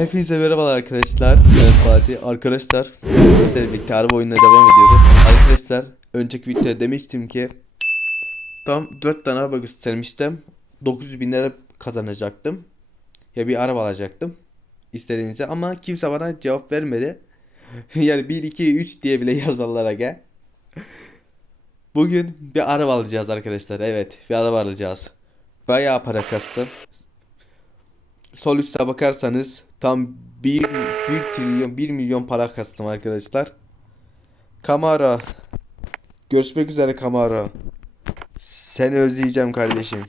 Hepinize merhabalar arkadaşlar. Ben Fatih. Arkadaşlar sizlerle birlikte araba oyununa devam ediyoruz. Arkadaşlar önceki videoda demiştim ki tam 4 tane araba göstermiştim. 900 bin lira kazanacaktım. Ya bir araba alacaktım. istediğinizde ama kimse bana cevap vermedi. yani 1, 2, 3 diye bile yazmalılar gel. Bugün bir araba alacağız arkadaşlar. Evet bir araba alacağız. Bayağı para kastım. Sol üstte bakarsanız tam 1, 1 trilyon 1 milyon para kastım arkadaşlar. Camaro. Görüşmek üzere Camaro. Seni özleyeceğim kardeşim.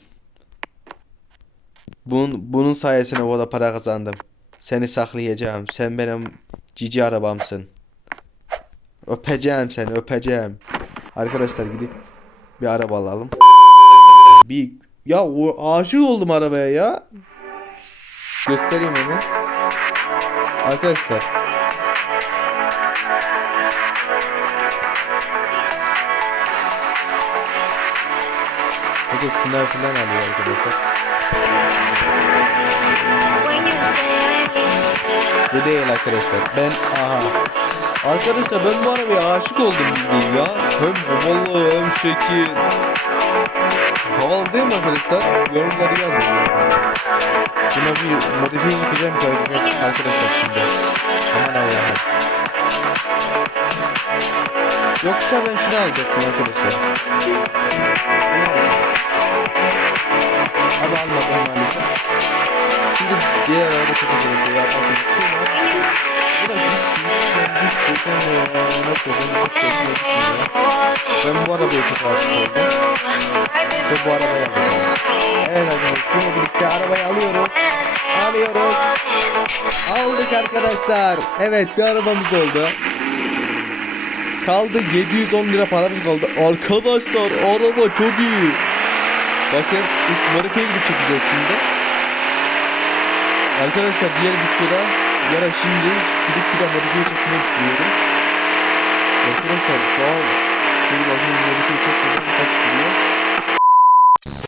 Bunun, bunun sayesinde o da para kazandım. Seni saklayacağım. Sen benim cici arabamsın. Öpeceğim seni öpeceğim. Arkadaşlar gidip bir araba alalım. Bir ya aşık oldum arabaya ya. Göstereyim hemen. Arkadaşlar. Bakın şunlar falan alıyor arkadaşlar. Bu değil arkadaşlar. Ben aha. Arkadaşlar ben bu arabaya aşık oldum bildiğin ya. Hem havalı hem şekil. Havalı değil mi arkadaşlar? Yorumları yazın. Buna bir modifiye yapacağım ki arkadaşlar şimdi. Aman Allah'ım. Yoksa ben şunu alacaktım arkadaşlar. Bunu alacağım. Abi almadım maalesef. Şimdi diğer araba çekeceğim diye yapmak istiyorum. Bu da Ben bu arabaya çok aşık. Ve bu arabayı alacağım. Evet arkadaşlar arabayı. Evet bir arabamız oldu. Kaldı 710 lira paramız kaldı. Arkadaşlar araba çok iyi. Bakın üst modifiye gidip çekeceğiz şimdi. Arkadaşlar diğer videoda ya şimdi gidip bir modifiye çekmek istiyorum. Arkadaşlar şu an şimdi bakın modifiye çekmeden kaç gidiyor.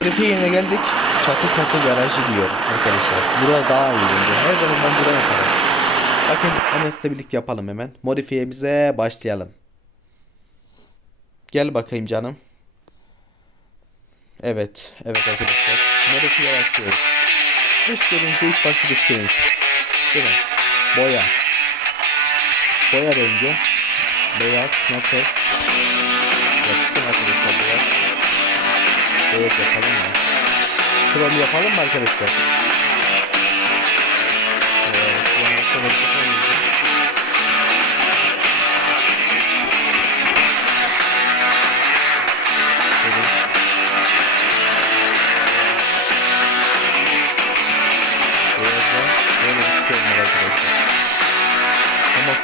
Modifiye yerine geldik. Çatı katı garajı diyor arkadaşlar. Burada daha iyi bence. Her zaman ben buraya yaparım. Bakın hemen stabilik yapalım hemen. Modifiyemize başlayalım. Gel bakayım canım. Evet. Evet arkadaşlar. Modifiye başlıyoruz. Dış görünüşü ilk başta dış görünüş. Değil mi? Boya. Boya rengi. Beyaz nasıl? Yakıştı mı arkadaşlar beyaz? Beyaz yapalım mı? Krom yapalım mı arkadaşlar? Evet, yapalım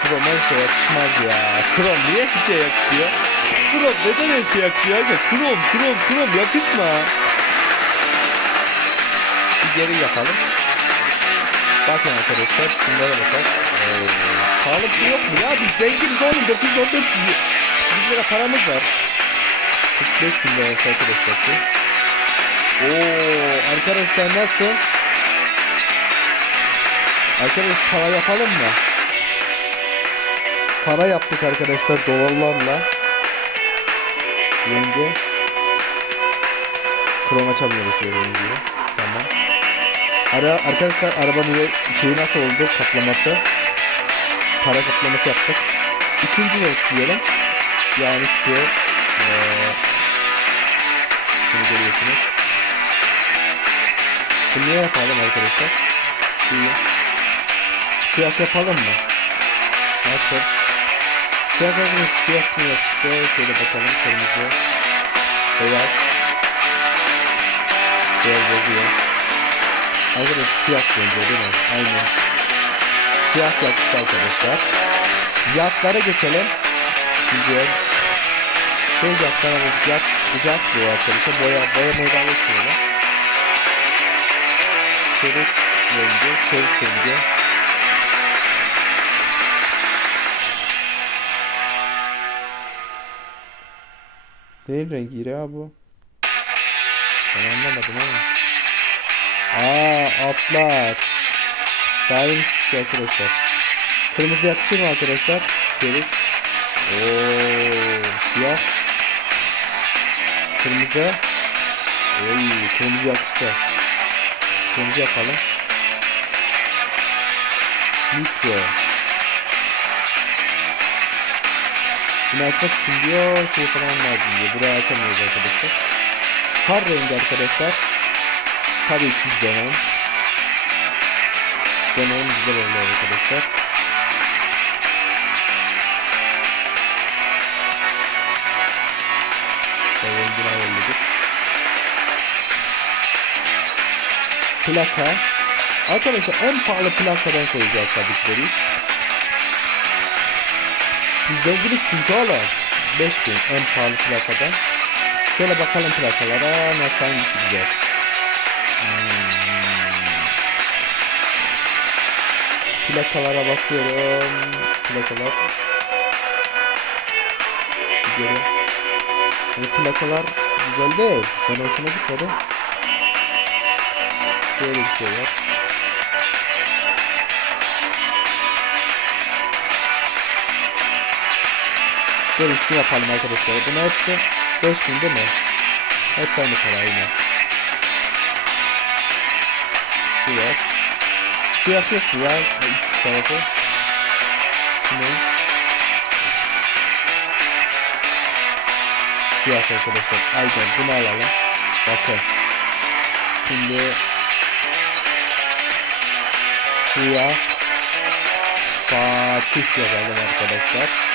krom her şey yakışmaz ya. Krom niye her şey yakışıyor? Krom neden her şey yakışıyor? Aga? Krom, krom, krom yakışma. Bir geri yapalım. Bakın arkadaşlar şunlara bakar. Ee, yok mu ya? Biz zenginiz oğlum. 914 100 lira paramız var. 45 bin lira arkadaşlar. Oo arkadaşlar nasıl? Arkadaşlar para yapalım mı? Para yaptık arkadaşlar dolarlarla. Yenge. Krom açamıyoruz diyor yenge. Tamam. Ara, arkadaşlar arabanın şeyi nasıl oldu kaplaması? Para kaplaması yaptık. İkinci renk diyelim. Yani şu ee, şunu görüyorsunuz. Bunu niye yapalım arkadaşlar? İyi. Siyah yapalım mı? Nasıl? Siyah yapalım, siyah mı yaptı? Şöyle bakalım, kırmızı, beyaz, beyaz yazıyor. Arkadaşlar siyah bence değil mi? Aynen. Siyah yakıştı arkadaşlar. Yatlara geçelim. Güzel. Şey yatlara yat, yat bu arkadaşlar. Boya, boya meydanı şöyle. Çelik rengi, çelik rengi. Değil rengi ya bu. Ben anlamadım ama. Aa atlar. Daha yeni çıktı arkadaşlar. Kırmızı yakışır mı arkadaşlar? Şöyle. Ooo siyah. Kırmızı. Oy kırmızı yakıştı. Kırmızı yapalım. Mikro. Bunu açmak için diyor şey falan lazım diyor. Buraya açamıyoruz arkadaşlar. Kar rengi arkadaşlar. Tabii ki denem. Denem güzel oldu arkadaşlar. Rengini ayarladık. Plaka. Arkadaşlar en pahalı plakadan koyacağız tabii ki. Zenginlik çünkü oğlum. 5000 en pahalı plakadan. Şöyle bakalım plakalara nasıl hangisi güzel. Plakalara bakıyorum. Plakalar. Güzel. Bu plakalar güzel değil. Ben hoşuma gitmedi. Böyle bir şey var. Bir şey yapalım arkadaşlar. Bunu hepsi 5000 değil mi? Hep aynı para yine. Siyah. Siyah yok ya? İki tarafı. Ne? Siyah arkadaşlar. Aynen bunu alalım. Bakın. Şimdi Siyah Fatih yazalım arkadaşlar.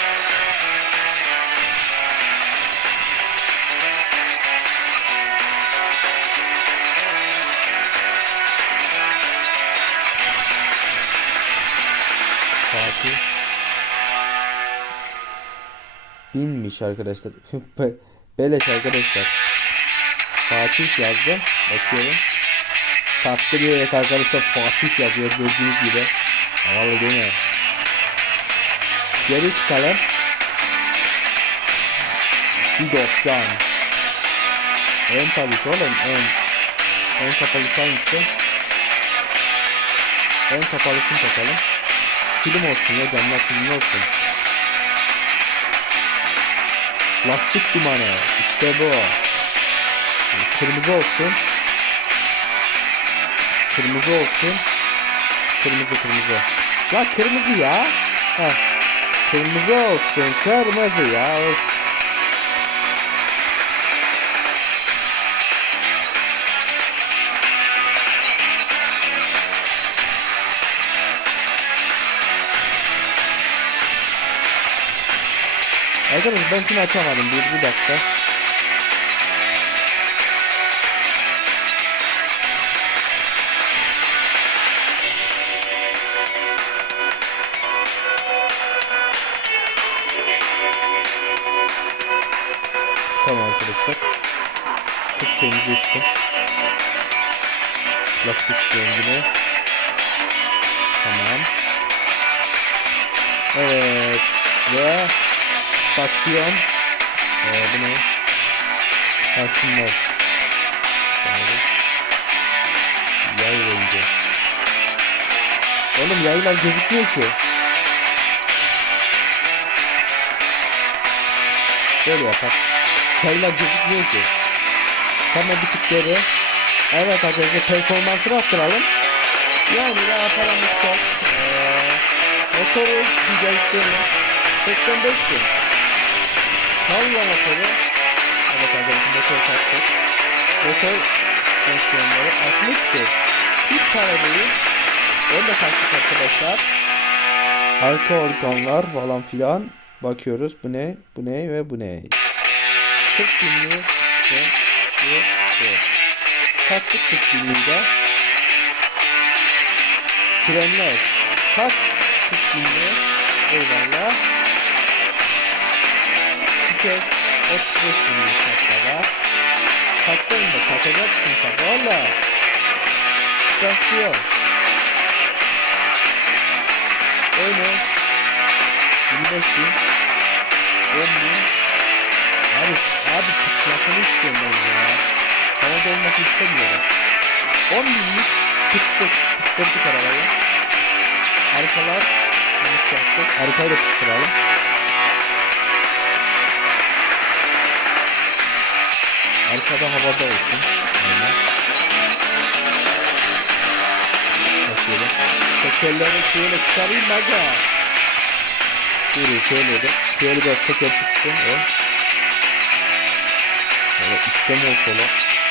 Binmiş arkadaşlar. Be- Beleş arkadaşlar. Fatih yazdım. Bakıyorum. Tatlı bir evet arkadaşlar Fatih yazıyor gördüğünüz gibi. Havalı değil mi? Geri çıkalım. Didopcan. En tabii ki oğlum en en kapalısı hangisi? En kapalısını takalım. Film olsun ya camlar film olsun. Lastik dumanı. İşte bu. Kırmızı olsun. Kırmızı olsun. Kırmızı kırmızı. La kırmızı ya. Heh. Kırmızı olsun. Kırmızı ya. Of. Arkadaşlar ben şunu açamadım. Bir, bir dakika. Tamam arkadaşlar. Çok temiz ettim. Lastik rengine. Tamam. Evet. Ve basıyorum. Ee, bu ne? Hakkımlar. Yay rengi. Oğlum yaylar gözükmüyor ki. Böyle yapar. Yaylar gözükmüyor ki. Tamam bir tık geri. Evet arkadaşlar performansını arttıralım. Yani daha paramız çok. Ee, motoru güzel isteyelim. 85 bin. Salla motoru. Evet arkadaşlar motor taktık. Motor fonksiyonları 60 bin. Hiç değil. Onu da taktık arkadaşlar. Arka organlar falan filan. Bakıyoruz bu ne, bu ne ve bu ne. 40 binlik ve bu, bu. Taktık 40 binliği de. Frenler. Tak 40 binliği. Eyvallah. Vites 35 binliği taklara. Taktın mı? Takacaksın tabi valla. Stasyon. Öyle. 25 bin. 10 bin. Abi, abi tıklasını istiyorum ben ya. Havada olmak istemiyorum. 10 binlik tıktık, tıktırdık arabayı. Arkalar. Arkayı da kıstıralım. Arkada havada olsun. Aynen. Bakıyorum. Tekerleri şöyle çıkarayım baga. Şöyle şöyle de. Şöyle biraz teker çıksın o. Böyle içten olsa la.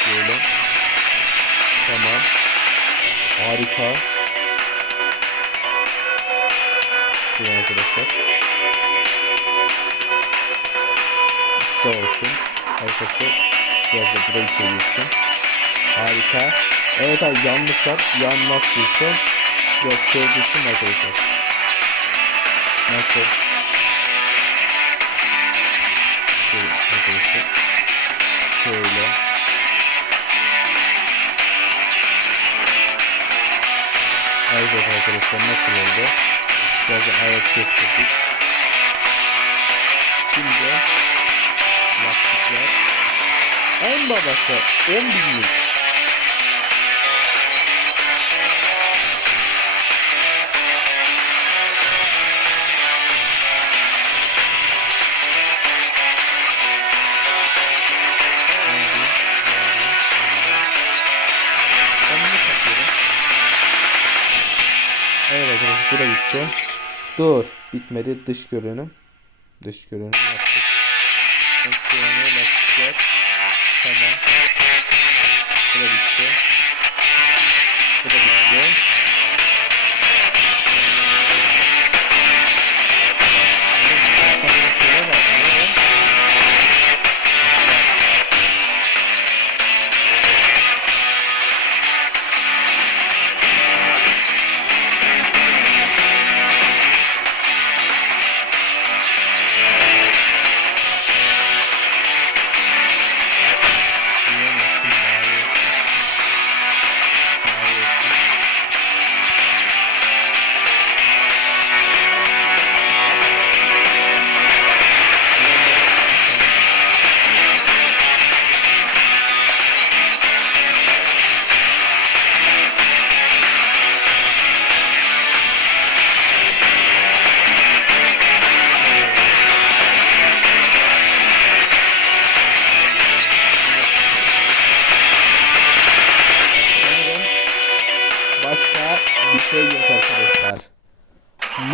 Böyle. Tamam. Harika. Şöyle arkadaşlar. İşte olsun. Arkası biraz da burayı çevirsin. Harika. Evet abi yanlıklar yan nasılsa biraz çevirsin arkadaşlar. Nasıl? Şöyle arkadaşlar. Şöyle. Evet arkadaşlar nasıl oldu? Biraz da ayak kestirdik. Şimdi en babası 10 binlik. Ben bunu takıyorum. Evet arkadaşlar bu da bitti. Dur. Bitmedi dış görünüm. Dış görünüm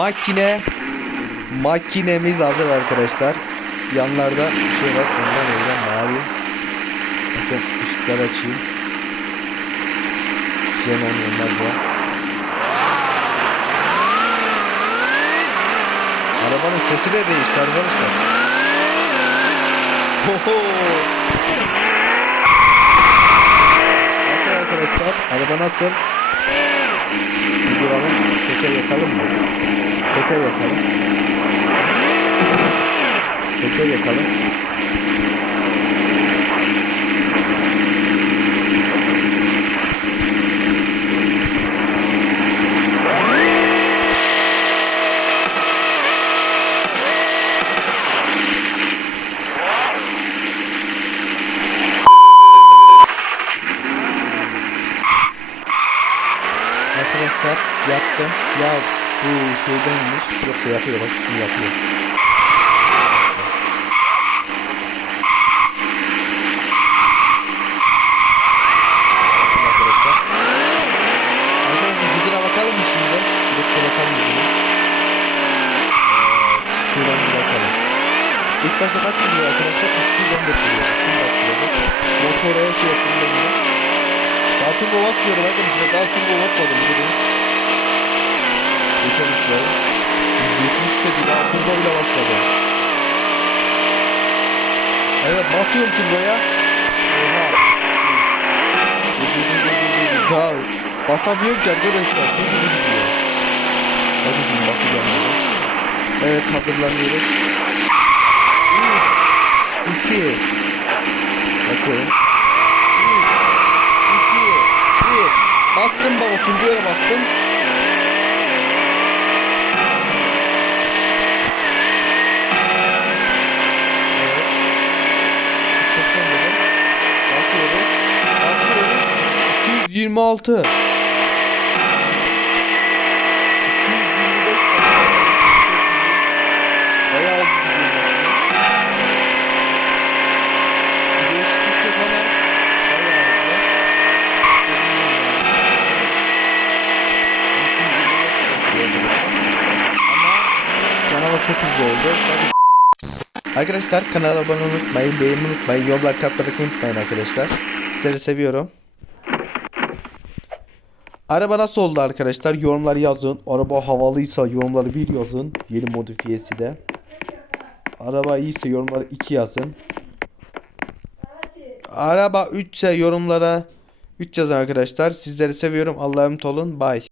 Makine makinemiz hazır arkadaşlar. Yanlarda şey var. Ondan öyle mavi. Bakın ışıkları açayım. Xenon onlar da. Arabanın sesi de değişti arkadaşlar. Hoho. Nasıl arkadaşlar? Araba nasıl? Bir duralım. Teker yakalım mı? Teker yakalım. Teker yakalım. Arkadaşlar yaptım. Ya bu şeydenmiş. Yoksa yapıyor bak şimdi yapıyor. Hızına bakalım mı şimdi? Dakika bakalım hızına. Ee, şuradan bir bakalım. İlk başta kaç gidiyor arkadaşlar? 214 gidiyor. Şimdi bakıyorum. Motora şey yapıyorum. Daha turbo basmıyorum arkadaşlar. Daha turbo basmadım. Durun. Geçen işler. 170 dedi. Daha turbo bile basmadım. Evet basıyorum turboya. Oha. Daha basamıyorum ki arkadaşlar. Çok hızlı gidiyor. Hadi şimdi basacağım. Evet hazırlanıyoruz. 2 Bakıyorum. 2 1 Bastım baba turboya bastım. 226. 9 oldu. Hadi. Arkadaşlar kanala abone unutmayın, beğeni unutmayın, yollar katmayı unutmayın arkadaşlar. Sizleri seviyorum. Araba nasıl oldu arkadaşlar? Yorumlar yazın. Araba havalıysa yorumları bir yazın. Yeni modifiyesi de. Araba iyiyse yorumları 2 yazın. Araba 3 ise yorumlara 3 yazın arkadaşlar. Sizleri seviyorum. Allah'a emanet olun. Bye.